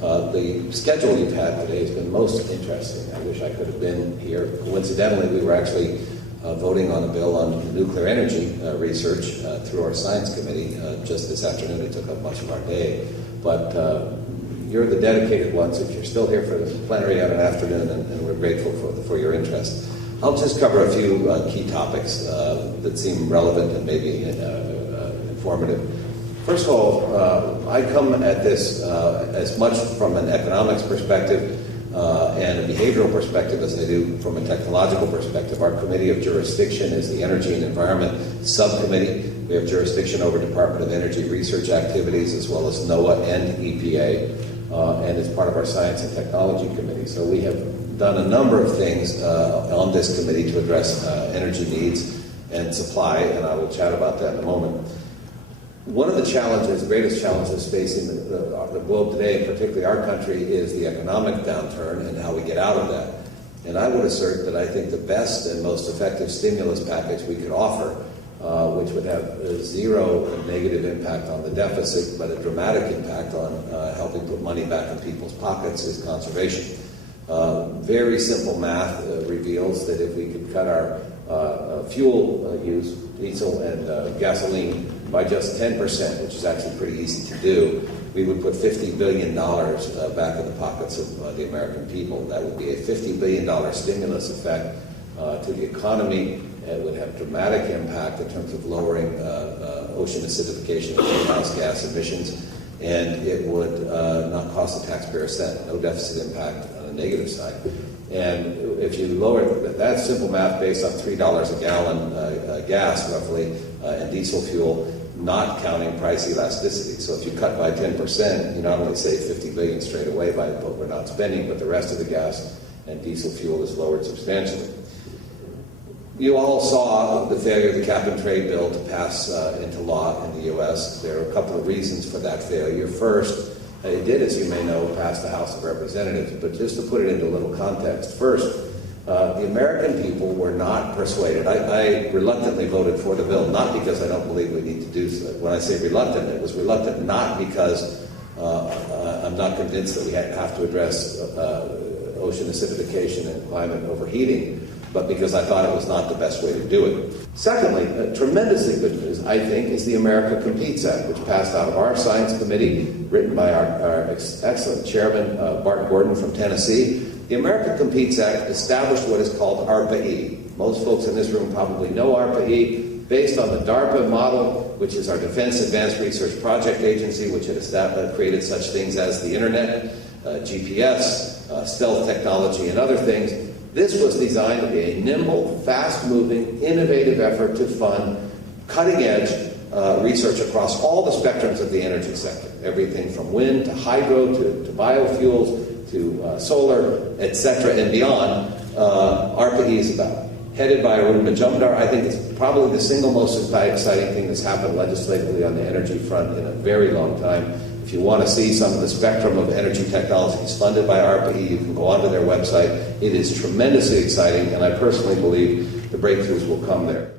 The schedule you've had today has been most interesting. I wish I could have been here. Coincidentally, we were actually voting on a bill on nuclear energy research through our science committee just this afternoon. It took up much of our day. But you're the dedicated ones if you're still here for the plenary on an afternoon, and we're grateful for your interest. I'll just cover a few key topics that seem relevant and maybe informative. First of all, I come at this as much from an economics perspective and a behavioral perspective as I do from a technological perspective. Our Committee of Jurisdiction is the Energy and Environment Subcommittee. We have jurisdiction over Department of Energy research activities as well as NOAA and EPA, and it's part of our Science and Technology Committee. So we have done a number of things on this committee to address energy needs and supply, and I will chat about that in a moment. One of the challenges, greatest challenges facing the globe today, and particularly our country, is the economic downturn and how we get out of that. And I would assert that I think the best and most effective stimulus package we could offer, which would have zero negative impact on the deficit, but a dramatic impact on helping put money back in people's pockets, is conservation. Very simple math reveals that if we could cut our fuel use, diesel and gasoline, by just 10%, which is actually pretty easy to do, we would put $50 billion back in the pockets of the American people. That would be a $50 billion stimulus effect to the economy. It would have dramatic impact in terms of lowering ocean acidification and greenhouse gas emissions, and it would not cost the taxpayer a cent, no deficit impact on the negative side. And if you lower that simple math based on $3 a gallon gas, roughly, and diesel fuel, not counting price elasticity. So if you cut by 10%, you not only save $50 billion straight away by what we're not spending, but the rest of the gas and diesel fuel is lowered substantially. You all saw the failure of the cap-and-trade bill to pass into law in the U.S. There are a couple of reasons for that failure. First, it did, as you may know, pass the House of Representatives, but just to put it into a little context. First, the American people were not persuaded. I reluctantly voted for the bill, not because I don't believe we need to do so. When I say reluctant, it was reluctant not because I'm not convinced that we have to address ocean acidification and climate overheating, but because I thought it was not the best way to do it. Secondly, tremendously good news, I think, is the America Competes Act, which passed out of our Science Committee, written by our excellent chairman, Bart Gordon from Tennessee. The America Competes Act established what is called ARPA-E. Most folks in this room probably know ARPA-E, based on the DARPA model, which is our Defense Advanced Research Project Agency, which had created such things as the Internet, GPS, stealth technology, and other things. This was designed to be a nimble, fast-moving, innovative effort to fund cutting-edge research across all the spectrums of the energy sector, everything from wind to hydro to biofuels to solar, etc., and beyond. ARPA-E is about. Headed by Arun Majumdar, I think it's probably the single most exciting thing that's happened legislatively on the energy front in a very long time. If you want to see some of the spectrum of energy technologies funded by ARPA-E, you can go onto their website. It is tremendously exciting, and I personally believe the breakthroughs will come there.